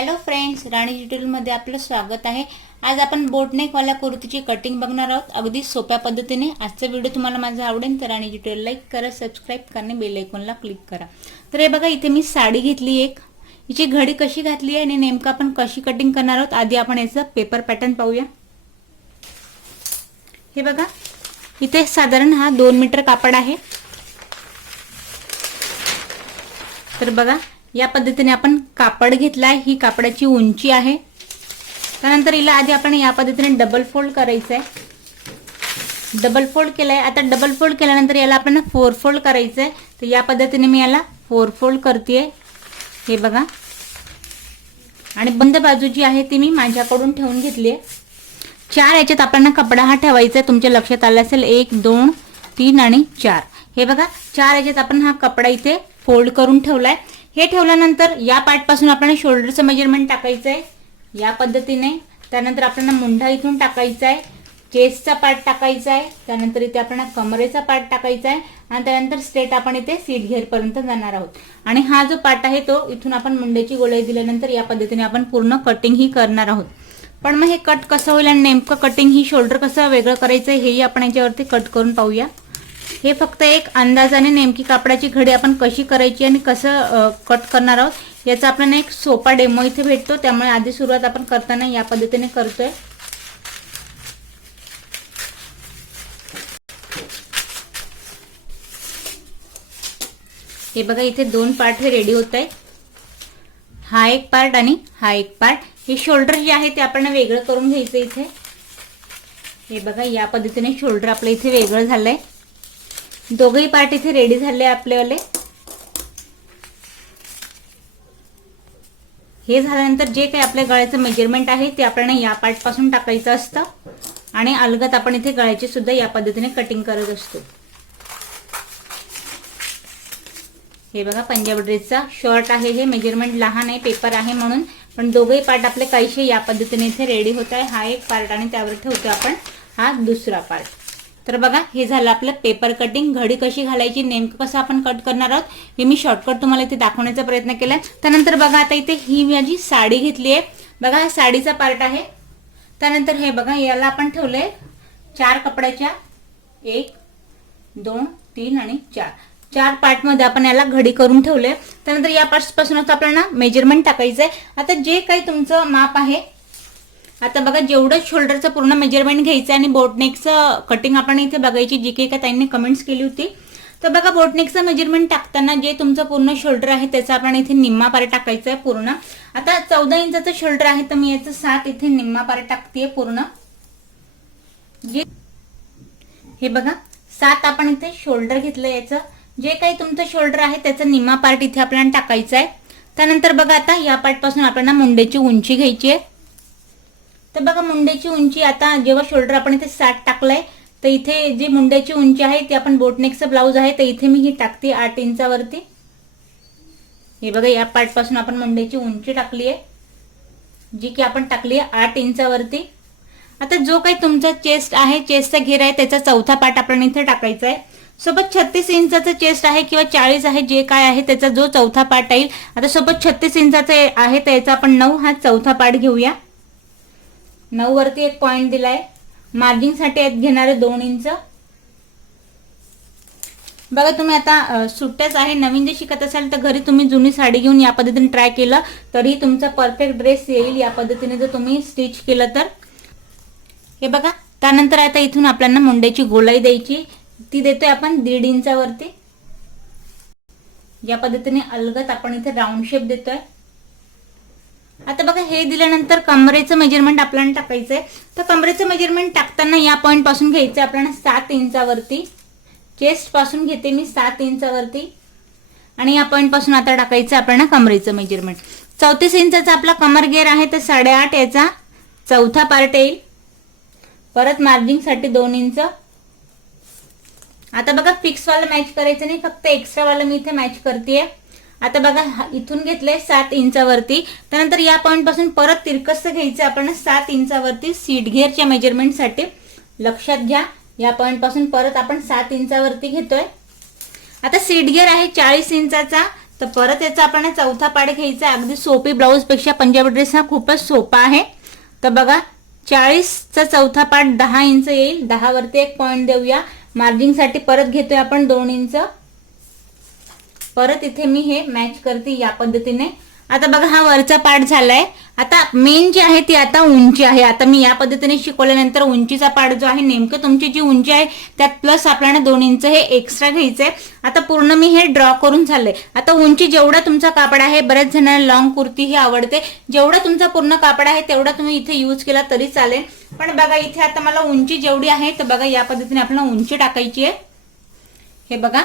Hello friends, राणी ट्युटोरियलमध्ये आपलं स्वागत आहे। आज आपण बोटनेक वाला कुर्तीची कटिंग बघणार आहोत अगदी सोप्या पद्धतीने। आजचा व्हिडिओ तुम्हाला माझा आवडेल तर राणी ट्युटोरियल लाईक करा, सबस्क्राइब करा आणि बेल आयकॉनला क्लिक करा। तर हे बघा, इथे मी साडी घेतली एक, हिची घडी कशी घातली आहे आणि नेमकं आपण कशी कटिंग करणार आहोत। आधी आपण याचा पेपर पॅटर्न पाहूया। हे बघा, इथे साधारण हा 2 मीटर कापड आहे। तर बघा, या पद्धतीने आपण कापड घेतलाय, ही कापडाची उंची आहे। त्यानंतर हिला आधी आपण या पद्धतीने डबल फोल्ड करायचं आहे। डबल फोल्ड केलाय, आता डबल फोल्ड केल्यानंतर याला आपण 4 फोल्ड करायचं आहे। तर या पद्धतीने मी याला 4 फोल्ड करतेय, हे बघा। आणि बंद बाजू जी आहे ती मी माझ्याकडून ठेवून घेतली आहे। 4 याच्यात आपल्याला कपडा हा ठेवायचा आहे। तुमच्या लक्षात आलं असेल 1 2 3 आणि 4। हे बघा, 4 याच्यात आपण हा कपडा इथे फोल्ड करून ठेवलाय। हे ठेवल्यानंतर या पार्ट पासून आपण शोल्डरचं मेजरमेंट टाकायचं आहे या पद्धतीने। त्यानंतर आपल्याला मुंढा इथून टाकायचा आहे, चेस्टचा पार्ट टाकायचा आहे, त्यानंतर इथे आपल्याला कमरेचा पार्ट टाकायचा आहे आणि त्यानंतर स्ट्रेट आपण इथे सीट घेर पर्यंत जाणार आहोत। आणि हा जो पार्ट आहे तो इथून आपण मुंड्याची गोलाई दिल्यानंतर या पद्धतीने आपण पूर्ण कटिंग ही करणार आहोत। पण मग हे कट कसं होईल आणि नेमकं कटिंग ही शोल्डर कसं वेगळं करायचं हेही आपण याच्यावरती कट करून पाहूया। हे फक्त एक अंदाजाने नेमकी कापडाची घडी आपण कशी करायची आणि कसं कट करणार आहोत याचा आपल्याला एक सोपा डेमो इथे भेटतो। त्यामुळे आधी सुरुवात आपण करताना या पद्धतीने करतोय। हे बघा, इथे 2 पार्ट हे रेडी होत आहे। हा एक पार्ट आणि हा एक पार्ट। हे शोल्डर जे आहे ते आपण वेगळं करून घ्यायचं इथे। हे बघा, या पद्धतीने शोल्डर आपलं इथे वेगळं झालंय। दोघेही पार्ट इथे रेडी झाले आपलेवाले। हे झाल्यानंतर जे काही आपल्या गळ्याचं मेजरमेंट आहे ते आपल्याला या पार्ट पासून टाकायचं असतं आणि अलगद आपण इथे गळ्याची सुद्धा या पद्धतीने कटिंग करत असतो। हे बघा, पंजाबी ड्रेसचा शॉर्ट आहे, हे मेजरमेंट लहान आहे, पेपर आहे म्हणून। पण दोघेही पार्ट आपले काहीशे या पद्धतीने इथे रेडी होत आहे। हा एक पार्ट आणि त्यावर ठेवतो आपण हा दुसरा पार्ट। तर बघा, हे झालं आपलं पेपर कटिंग। घडी कशी घालायची, नेमकं कसं आपण कट करणार आहोत हे मी शॉर्टकट तुम्हाला इथे दाखवण्याचा प्रयत्न केलाय। त्यानंतर बघा, आता इथे ही माझी साडी घेतली आहे। बघा, हा साडीचा पार्ट आहे। त्यानंतर हे बघा, याला आपण ठेवलंय 4 कपड्याच्या 1 2 3 आणि 4 पार्ट मध्ये आपण याला घडी करून ठेवले। त्यानंतर या पार्ट्स पासूनच आपल्याला मेजरमेंट टाकायचंय। आता जे काही तुमचं माप आहे, आता बघा, जेवढं शोल्डरचं पूर्ण मेजरमेंट घ्यायचं आणि बोटनेकचं कटिंग आपण इथे बघायची, जी काही ताईंनी कमेंट्स केली होती। तर बघा, बोटनेकचं मेजरमेंट टाकताना जे तुमचं पूर्ण शोल्डर आहे त्याचा आपण इथे निम्मा पार्ट टाकायचा आहे पूर्ण। आता 14 इंचाचं शोल्डर आहे तर मी याचं 7 इथे निम्मा पार्ट टाकतेय पूर्ण। हे बघा, 7 आपण इथे शोल्डर घेतलं। याचं जे काही तुमचं शोल्डर आहे त्याचा निम्मा पार्ट इथे आपल्याला टाकायचा आहे। त्यानंतर बघा, आता या पार्ट पासून आपल्याला मुंड्याची उंची घ्यायची आहे। तर बघा, मुंड्याची उंची आता जेव्हा शोल्डर आपण इथे 7 टाकलंय तर इथे जी मुंड्याची उंची आहे ती आपण बोटनेकचं ब्लाउज आहे तर इथे मी ही टाकते 8 इंचावरती। हे बघा, या पार्ट पासून आपण मुंड्याची उंची टाकली आहे, जी की आपण टाकली आहे 8 इंचावरती। आता जो काही तुमचा चेस्ट आहे, चेस्टचा घेर आहे, त्याचा चौथा पार्ट आपण इथे टाकायचा आहे। सोबत 36 इंचाचं चेस्ट आहे किंवा 40 आहे, जे काय आहे त्याचा जो चौथा पार्ट येईल। आता सोबत 36 इंचाचं आहे तर याचा आपण 9 हा चौथा पार्ट घेऊया। 9 वरती एक पॉइंट दिलाय। मार्जिंग साठी घेणारे 2 इंच। बघा, तुम्ही आता सुट्ट्याच आहे, नवीन जे शिकत असाल तर घरी तुम्ही जुनी साडी घेऊन या पद्धतीने ट्राय केलं तरी तुमचा परफेक्ट ड्रेस येईल या पद्धतीने जर तुम्ही स्टिच केलं तर। हे बघा, त्यानंतर आता इथून आपल्याला मुंड्याची गोलाई द्यायची, ती देतोय आपण 1.5 इंचावरती। या पद्धतीने अलगद आपण इथे राऊंड शेप देतोय। आता बघा, हे दिल्यानंतर कमरेचं मेजरमेंट आपल्याला टाकायचंय। तर कमरेचं मेजरमेंट टाकताना या पॉइंट पासून घ्यायचं आपल्याला 7 इंचावरती। चेस्ट पासून घेते मी 7 इंचावरती आणि या पॉइंट पासून आता टाकायचं आपल्याला कमरेचं मेजरमेंट। 34 इंचाचा आपला कमर घेर आहे तर 8.5 याचा चौथा पार्ट येईल। परत मार्जिंग साठी 2 इंच। आता बघा, फिक्स वाला मॅच करायचं नाही, फक्त एक्स्ट्रा वाला मी इथे मॅच करतेय। आता बघा, इथून घेतलंय 7 इंचावरती। त्यानंतर या पॉइंट पासून परत तिरकस घ्यायचं आपण 7 इंचावरती सीट घेरच्या मेजरमेंट साठी। लक्षात घ्या, या पॉइंट पासून परत आपण 7 इंचावरती घेतोय। आता सीट घेर आहे 40 इंचाचा, तर परत याचा आपण चौथा पार्ट घ्यायचा आहे. अगदी सोपी ब्लाऊज पेक्षा पंजाबी ड्रेस हा खूपच सोपा आहे. तर बघा 40चा चौथा पार्ट 10 इंच येईल. 10 वरती एक पॉइंट देऊया. मार्जिंग साठी परत घेतोय आपण 2 इंच. परत इथे मी हे मॅच करते या पद्धतीने. आता बघा हा वरचा पार्ट झालाय. आता मेन जी आहे ती आता उंची आहे. आता मी या पद्धतीने शिकवल्यानंतर उंचीचा पार्ट जो आहे नेमकं तुमची जी उंची आहे त्यात प्लस आपल्याला 2 इंच हे एक्स्ट्रा घ्यायचंय. आता पूर्ण मी हे ड्रॉ करून झालंय. आता उंची जेवढा तुमचा कापड आहे, बरेच जणांना लॉंग कुर्ती ही आवडते, जेवढा तुमचा पूर्ण कापड आहे तेवढा तुम्ही इथे यूज केला तरी चालेल. पण बघा इथे आता मला उंची जेवढी आहे तर बघा या पद्धतीने आपल्याला उंची टाकायची आहे. हे बघा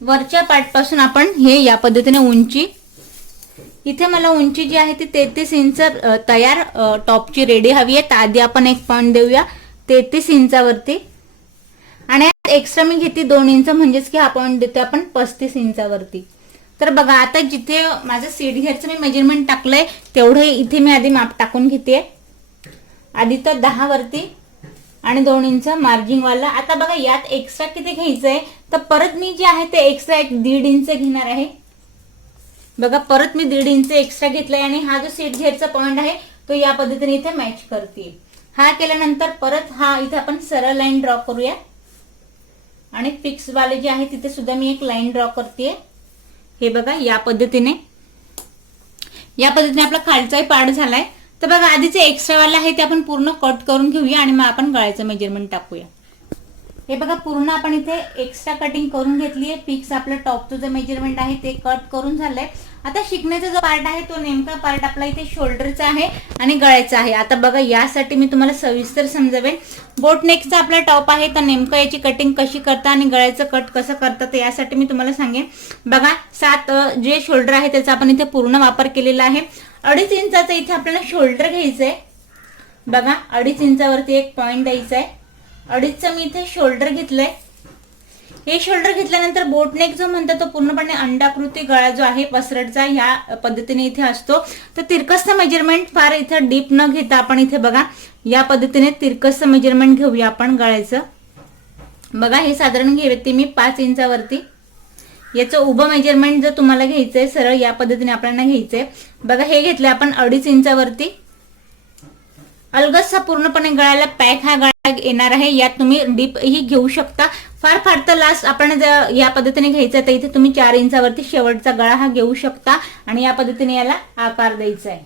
वरच्या पार्ट पासून आपण हे या पद्धतीने उंची, इथे मला उंची जी आहे ती 33 इंच तयार टॉपची रेडी हवी आहे. तर आधी आपण एक पॉइंट देऊया 33 इंचावरती आणि एक्स्ट्रा मी घेते 2 इंच, म्हणजेच की हा पॉइंट देते आपण 35 इंचावरती. तर बघा आता जिथे माझं सीट घेरचं मी मेजरमेंट टाकलंय तेवढं इथे मी आधी माप टाकून घेते. आधी तर 10 वरती आणि 2 इंच मार्जिंग वाला. आता बघा यात एक्स्ट्रा किती घ्यायचंय तर परत मी जे आहे ते एक्स्ट्रा 1.5 इंच घेणार आहे. बघा परत मी 1.5 इंच एक्स्ट्रा घेतलाय आणि हा जो सीट घेरचा पॉइंट आहे तो या पद्धतीने इथे मॅच करते. हा केल्यानंतर परत हा इथे आपण सरळ लाईन ड्रॉ करूया आणि फिक्स वाले जे आहे तिथे सुद्धा मी एक लाईन ड्रॉ करते. हे बघा या पद्धतीने आपला खालचाही पार्ट झालाय. तर बघा आधीचे एक्स्ट्रा वाले आहे ते आपण पूर्ण कट करून घेऊया आणि मग आपण गळ्याचं मेजरमेंट टाकूया. हे बघा पूर्ण आपण इथे एक्स्ट्रा कटिंग करून घेतली आहे. फिक्स आपलं टॉपचं जे मेजरमेंट आहे ते कट करून झालंय. आता शिकण्याचा जो पार्ट आहे तो नेमका पार्ट आपला इथे शोल्डरचा आहे आणि गळ्याचा आहे. आता बघा यासाठी मी तुम्हाला सविस्तर समजावेन. बोटनेकचा आपला टॉप आहे तर नेमकं याची कटिंग कशी करता आणि गळ्याचं कट कसं करतात यासाठी मी तुम्हाला सांगेन. बघा 7 जे शोल्डर आहे त्याचा आपण इथे पूर्ण वापर केलेला आहे. 2.5 इंचाचा इथे आपल्याला शोल्डर घ्यायचंय. बघा 2.5 इंचावरती एक पॉइंट द्यायचा आहे. 2.5चा मी इथे शोल्डर घेतलंय. हे शोल्डर घेतल्यानंतर बोटनेक जो म्हणतो तो पूर्णपणे अंडाकृती गळा जो आहे पसरटचा ह्या पद्धतीने इथे असतो. तर तिरकसचं मेजरमेंट फार इथे डीप न घेता आपण इथे बघा या पद्धतीने तिरकसचं मेजरमेंट घेऊया आपण गळ्याचं. बघा हे साधारण घेते मी 5 इंचावरती. याचं उभं मेजरमेंट जर तुम्हाला घ्यायचंय सरळ या पद्धतीने आपल्याला घ्यायचंय. बघा हे घेतलंय आपण 2.5 इंचावरती. अलगदचा पूर्णपणे गळ्याला पॅक हा गळा येणार आहे. यात तुम्ही डीप ही घेऊ शकता. फार तर लास्ट आपण जर या पद्धतीने घ्यायचं तर इथे तुम्ही 4 इंचावरती शेवटचा गळा हा घेऊ शकता आणि या पद्धतीने याला आकार द्यायचा आहे.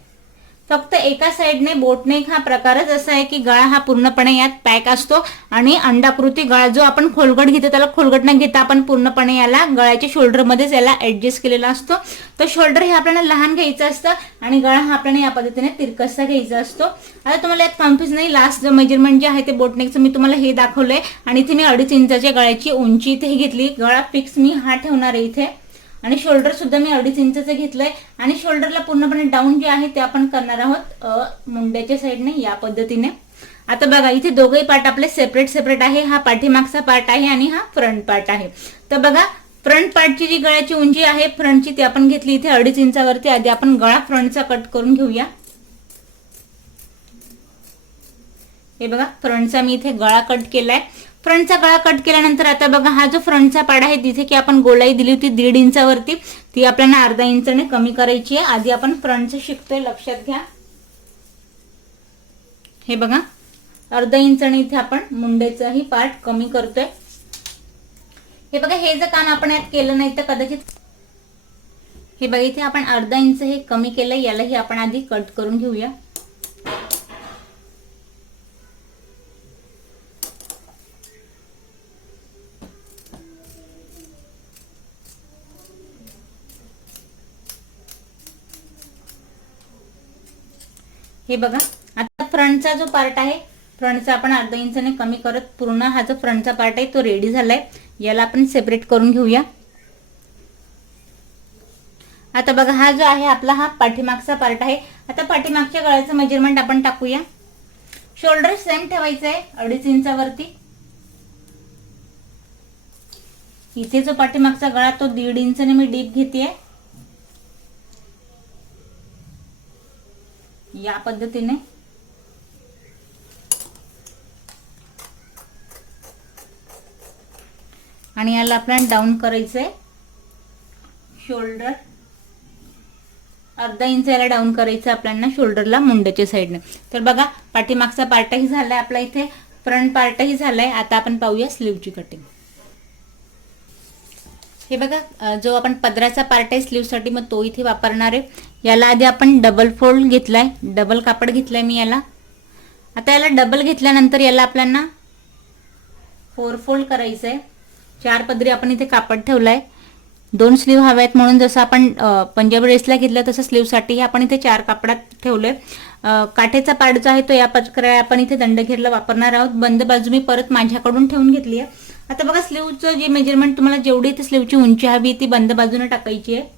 फक्त एका साइडने बोटनेक हा प्रकारच असा आहे की गळा हा पूर्णपणे यात पॅक असतो आणि अंडाकृती गळा जो आपण खोलगट घेतो त्याला खोलगट न घेता आपण पूर्णपणे याला गळ्याच्या शोल्डर मध्येच याला ऍडजस्ट केलेला असतो. तर शोल्डर हे आपल्याला लहान घ्यायचं असतं आणि गळा हा आपल्याला या पद्धतीने तिरकसा घ्यायचा असतो. आता तुम्हाला यात कन्फ्युज नाही. लास्ट जो मेजरमेंट जे आहे ते बोटनेकचं मी तुम्हाला हे दाखवलंय आणि इथे मी 2.5 इंचाच्या गळ्याची उंची इथे घेतली. गळा फिक्स मी हा ठेवणार आहे इथे आणि शोल्डर सुद्धा मी 2.5 इंचाचं घेतलंय आणि शोल्डरला पूर्णपणे डाऊन जे आहे ते आपण करणार आहोत मुंड्याच्या साईडने या पद्धतीने. आता बघा इथे दोघेही पार्ट आपले सेपरेट आहे. हा पाठीमागचा पार्ट आहे आणि हा फ्रंट पार्ट आहे. तर बघा फ्रंट पार्टची जी गळ्याची उंची आहे फ्रंटची ती आपण घेतली इथे 2.5 इंचावरती. आधी आपण गळा फ्रंटचा कट करून घेऊया. हे बघा फ्रंटचा मी इथे गळा कट केलाय. फ्रंटचा गळा कट केल्यानंतर आता बघा हा जो फ्रंटचा पार्ट आहे तिथे की आपण गोलाई दिली होती 1.5 इंचावरती ती आपल्याला अर्धा इंचाने कमी करायची आहे. आधी आपण फ्रंटचं शिकतोय लक्षात घ्या. हे बघा अर्धा इंचाने इथे आपण मुंडेचाही पार्ट कमी करतोय. हे बघा हे जर कान आपण यात केलं नाही तर कदाचित हे बघा इथे आपण अर्धा इंच हे कमी केलंय. यालाही आपण आधी कट करून घेऊया. हे बघा आता फ्रंटचा जो पार्ट आहे फ्रंटचा आपण अर्धा इंचाने कमी करत पूर्ण हा जो फ्रंटचा पार्ट आहे तो रेडी झालाय. याला आपण सेपरेट करून घेऊया. आता बघा हा जो आहे आपला हा पाठीमागचा पार्ट आहे. आता पाठीमागच्या गळ्याचं मेजरमेंट आपण टाकूया. शोल्डर सेम ठेवायचं आहे 2.5 इंचावरती. इथे जो पाठीमागचा गळा तो 1.5 इंचाने मी डीप घेतेय या पद्धतीने. आणि याला आपल्याला डाऊन करायचंय शोल्डर अर्धा इंच याला डाऊन करायचं आपल्याला शोल्डरला मुंड्याच्या साईडने. तर बघा पाठीमागचा पार्टही झालाय आपला, इथे फ्रंट पार्टही झालाय. आता आपण पाहूया स्लीवची कटिंग. हे बघा जो आपण पदराचा पार्ट आहे स्लीवसाठी मग तो इथे वापरणार आहे. याला आधी आपण डबल फोल्ड घेतलाय, डबल कापड घेतलाय मी याला. आता याला डबल घेतल्यानंतर याला आपल्याला 4 फोल्ड करायचं आहे. 4 पदरी आपण इथे कापड ठेवलाय. 2 स्लीव हव्यात म्हणून जसं आपण पंजाबी ड्रेसला घेतलं तसं स्लीवसाठी आपण इथे 4 कापडात ठेवलंय. काठेचा पार्ट जो आहे तो या प्रकारे आपण इथे दंडघेरला वापरणार आहोत. बंद बाजू मी परत माझ्याकडून ठेवून घेतली आहे. आता बघा स्लीवचं जे मेजरमेंट तुम्हाला जेवढी इथे स्लीवची उंची हवी ती बंद बाजूने टाकायची आहे.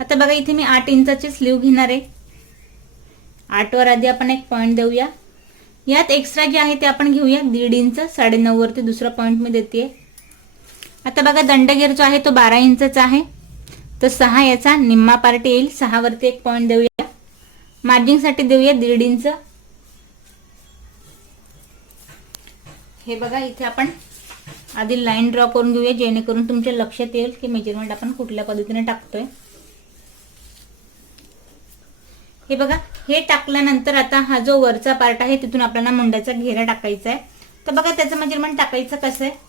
आता बघा इथे मी 8 इंचाची स्लीव घेणार आहे. 8 वर आधी आपण एक पॉईंट देऊया. यात एक्स्ट्रा जे आहे ते आपण घेऊया 1.5 इंच. 9.5 वरती दुसरा पॉईंट मी देते. आता बघा दंडघेर जो आहे तो 12 इंचचा आहे, तर 6 याचा निम्मा पार्ट येईल. 6 वरती एक पॉईंट देऊया. मार्जिंगसाठी देऊया 1.5 इंच. हे बघा इथे आपण आधी लाईन ड्रॉ करून घेऊया जेणेकरून तुमच्या लक्षात येईल की मेजरमेंट आपण कुठल्या पद्धतीने टाकतोय. हे बघा हे टाकल्यानंतर आता हा जो वरचा पार्ट आहे तिथून आपल्याला मुंड्याचा घेरा टाकायचा आहे. तर बघा त्याचं मेजरमेंट टाकायचं कसं आहे.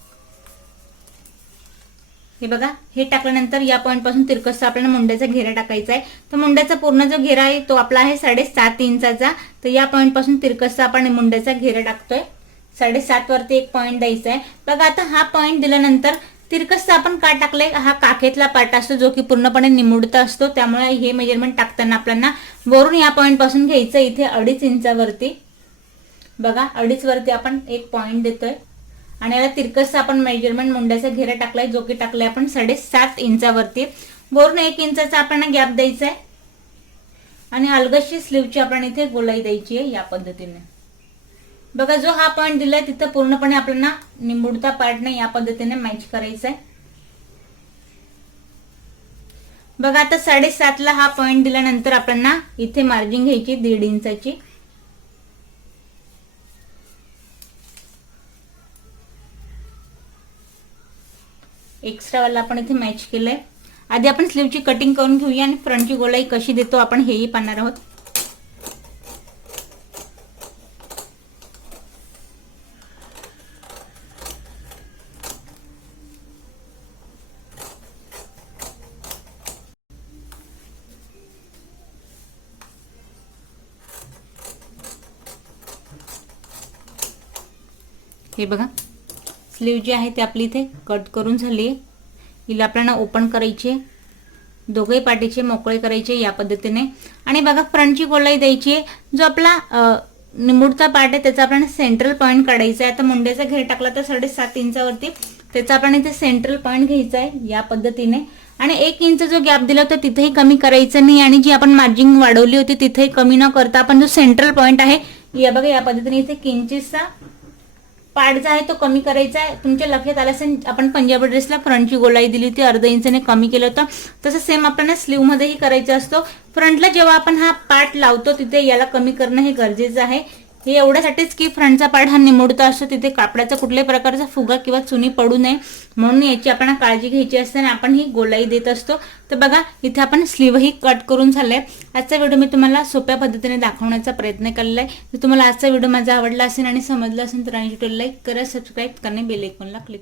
हे बघा हे टाकल्यानंतर या पॉईंट पासून तिरकसचा आपल्याला मुंड्याचा घेरा टाकायचा आहे. तर मुंड्याचा पूर्ण जो घेरा आहे तो आपला आहे 7.5 इंचाचा. तर या पॉईंट पासून तिरकसचा आपण मुंड्याचा घेरा टाकतोय. 7.5 वरती एक पॉईंट द्यायचा आहे. बघा आता हा पॉईंट दिल्यानंतर तिरकसचा आपण का टाकलंय, हा काखेतला पार्ट असतो जो की पूर्णपणे निमुडता असतो. त्यामुळे हे मेजरमेंट टाकताना आपल्याला वरून या पॉईंट पासून घ्यायचं इथे 2.5 इंचावरती. बघा 2.5 वरती आपण एक पॉईंट देतोय आणि याला तिरकसचा आपण मेजरमेंट मुंड्याचा घेरा टाकलाय जो की टाकलाय आपण 7.5 इंचावरती. वरून 1 इंचाचा आपण गॅप द्यायचा आहे आणि अलगदची स्लीवची आपण इथे गोलाई द्यायची आहे या पद्धतीने. बघा जो हा पॉईंट दिलाय तिथं पूर्णपणे आपल्याला निमुडता पार्टने या पद्धतीने मॅच करायचा आहे. बघा आता 7.5 ला हा पॉईंट दिल्यानंतर आपल्याला इथे मार्जिन घ्यायची 1.5 इंचाची. एक्स्ट्रा वाला आपण इथे मॅच केलंय. आधी आपण स्लीवची कटिंग करून घेऊया आणि फ्रंटची गोलाई कशी देतो आपण हेही पाहणार आहोत. हे बघा स्लीव जी आहे ती आपली इथे कट करून झाली आहे. हिला आपल्याला ओपन करायची, दोघे पाठीचे मोकळे करायचे या पद्धतीने. आणि बघा फ्रंटची गोलाई द्यायची आहे. जो आपला निमुडता पार्ट आहे त्याचा आपल्याला सेंट्रल पॉईंट काढायचा आहे. आता मुंड्याचा घेर टाकला तर 7.5 इंचावरती त्याचा आपण इथे सेंट्रल पॉईंट घ्यायचा आहे या पद्धतीने. आणि 1 इंच जो गॅप दिला होता तिथेही कमी करायचं नाही आणि जी आपण मार्जिंग वाढवली होती तिथेही कमी न करता आपण जो सेंट्रल पॉईंट आहे या बघा या पद्धतीने इथे किंचितसा पार्ट जो आहे तो कमी करायचा आहे. तुमच्या लक्षात आलं असेल आपण पंजाबी ड्रेसला फ्रंटची गोलाई दिली होती, अर्धा इंचने कमी केलं होतं. तसं सेम आपल्याला स्लीव मध्येही करायचं असतो. फ्रंटला जेव्हा आपण हा पार्ट लावतो तिथे याला कमी करणं हे गरजेचं आहे. हे एवढ्यासाठीच की फ्रंटचा पार्ट हा निमुडता असतो, तिथे कापडाचा कुठल्याही प्रकारचा फुगा किंवा चुनी पडू नये म्हणून याची आपल्याला काळजी घ्यायची असते आणि आपण ही गोलाई देत असतो. तर बघा इथे आपण स्लीवही कट करून झालंय. आजचा व्हिडिओ मी तुम्हाला सोप्या पद्धतीने दाखवण्याचा प्रयत्न केलेला आहे. जर तुम्हाला आजचा व्हिडिओ माझा आवडला असेल आणि समजला असेल तर लाईक करा, सबस्क्राईब करणे, बेल आयकॉनला क्लिक